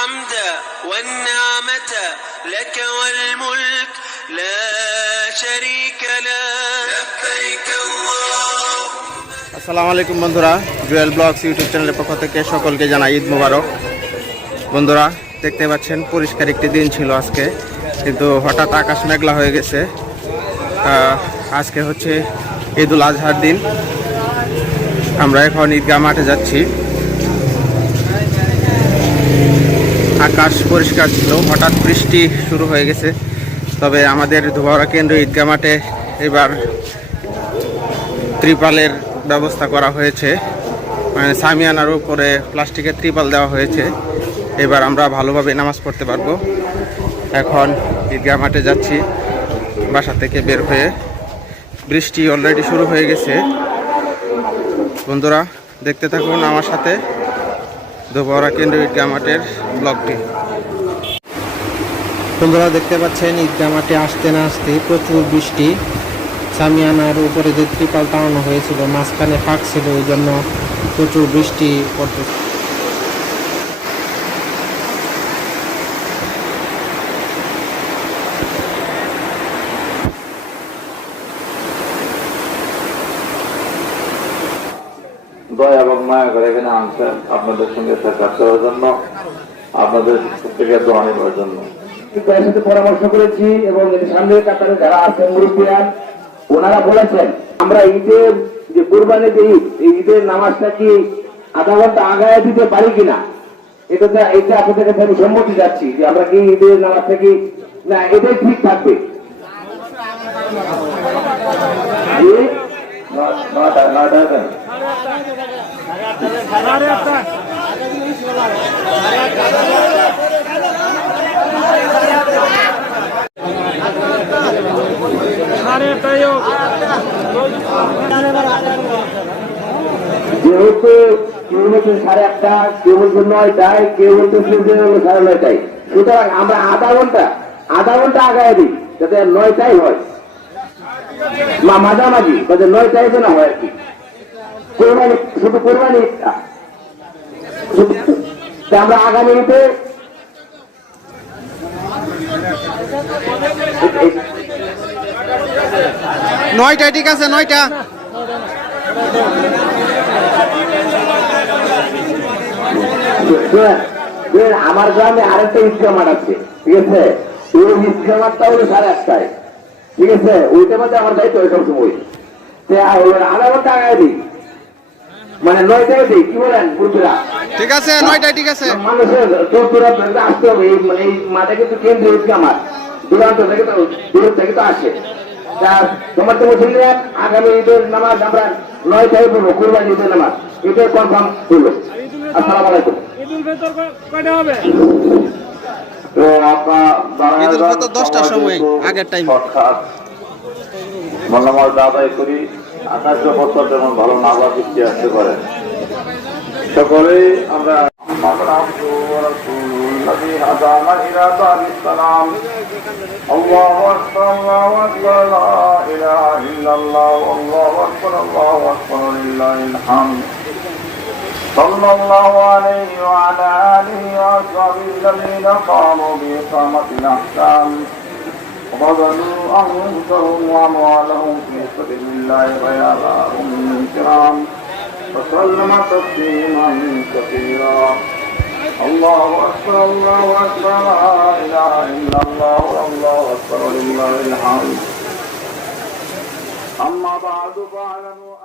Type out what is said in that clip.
الحمد والنعمة لك والملك لا شريك له لبيك اللهم আসসালামু আলাইকুম বন্ধুরা জুয়েল ব্লগস ইউটিউব চ্যানেলের পক্ষ থেকে সকলকে জানাই ঈদ মুবারক বন্ধুরা দেখতে পাচ্ছেন পরিষ্কার একটি দিন ছিল আজকে কিন্তু হঠাৎ আকাশ মেঘলা হয়ে গেছে আহ, আজকে হচ্ছে ঈদুল আজহার দিন আমরা এখন ঈদগাহ মাঠে যাচ্ছি আকাশ পরিষ্কার ছিল, হঠাৎ বৃষ্টি শুরু হয়ে গেছে। তবে আমাদের ধোবাড়া কেন্দ্র ঈদগাহ মাঠে এবার ত্রিপালের ব্যবস্থা করা হয়েছে। মানে সামিয়ানার উপরে প্লাস্টিকের ত্রিপাল দেওয়া হয়েছে। এবার আমরা ভালোভাবে নামাজ পড়তে পারব। এখন ঈদগাহ মাঠে যাচ্ছি বাসা থেকে বের হয়ে। বৃষ্টি অলরেডি শুরু হয়ে গেছে। বন্ধুরা, দেখতে থাকুন আমার সাথে। দুবহরা কেন্দ্র ঈদগাহ মাঠের ব্লকটি। বন্ধুরা, দেখতে পাচ্ছেন, ঈদগাহ মাঠে আসতে না আসতে প্রচুর বৃষ্টি। সামিয়ানার উপরে যে ত্রিপাল টাঙানো হয়েছিল, মাঝখানে ফাঁক ছিল ওই জন্য প্রচুর বৃষ্টি পড়তেছে। দয়া এবং মায়া করে এখানে আনছেন আপনাদের সঙ্গে সাক্ষাৎ করার জন্য আপনাদের থেকে দোয়া নেওয়ার জন্য তাদের সাথে পরামর্শ করেছি এবং সামনে কাতারে যারা আছেন মুরব্বিয়ান ওনারা বলেছেন আমরা ঈদের যে কোরবানি যে ঈদ এই ঈদের নামাজটা কি আধা ঘণ্টা আগায় দিতে পারি কিনা এটা এটা আপনাদের কাছে আমি সম্মতি যাচ্ছি যে আমরা কি ঈদের নামাজটা কি না এটাই ঠিক থাকবে জি? ন- নটা নটা দেন। যেহেতু কেউ বলছেন সাড়ে আটটা, কেউ বলছেন নয়টায় কেউ বলতেছে যে সাড়ে নয়টায় সুতরাং আমরা আধা ঘণ্টা আধা ঘণ্টা আগায় দিই যাতে নয়টাই হয় মাঝামাঝি যাতে নয়টাই যেন হয় আর কি কোরবানি শুধু কোরবানি আমরা আগামীতে নয়টা ঠিক আছে নয়টা। শুনেন, শুনেন, আমার গ্রামে আরেকটা মাঠ আছে ঠিক আছে? ওই ঈদগাহ মাঠটা হলো সাড়ে আটটায় ঠিক আছে? ওইটা মধ্যে আমার দায়িত্ব হয় সবসময়। তে আর ওই আধা ঘণ্টা আগায় দিই। মানে নয়টায় দিই কি বলেন ঠিক আছে নয়টা ঠিক আছে। মানুষের দূর দূরান্ত থেকে আসতে হবে এই মানে এই মাঠে কিন্তু কেন্দ্রীয় ঈদগাহ মাঠ দূরান্ত থেকে তো দূর থেকে তো আসে। তোমার তো আগামী ঈদের নামাজ আমরা নয়টায় পড়ব কুরবানি ঈদের নামাজ। এটাই কনফার্ম হলো। আসসালামু আলাইকুম। তো ঈদুল ফিতর দশটার সময় সময়, আগের আদায় করি। আঠাশশো বছর যেমন ভালো নাবা বৃষ্টি আসতে পারে সকলেই আমরা محمد عبده ورسوله الذي هدانا إلى دار السلام الله أكبر الله أكبر لا إله إلا الله والله أكبر الله أكبر لله الحمد صلى الله عليه وعلى آله وأصحابه الذين قاموا بإقامة الأحكام وبذلوا أنفسهم وأموالهم في سبيل الله وياباهم الكرام وسلم تسليما كثيرا. الله أكبر الله أكبر لا إله إلا الله والله أكبر لله الحمد. أما بعد فاعلموا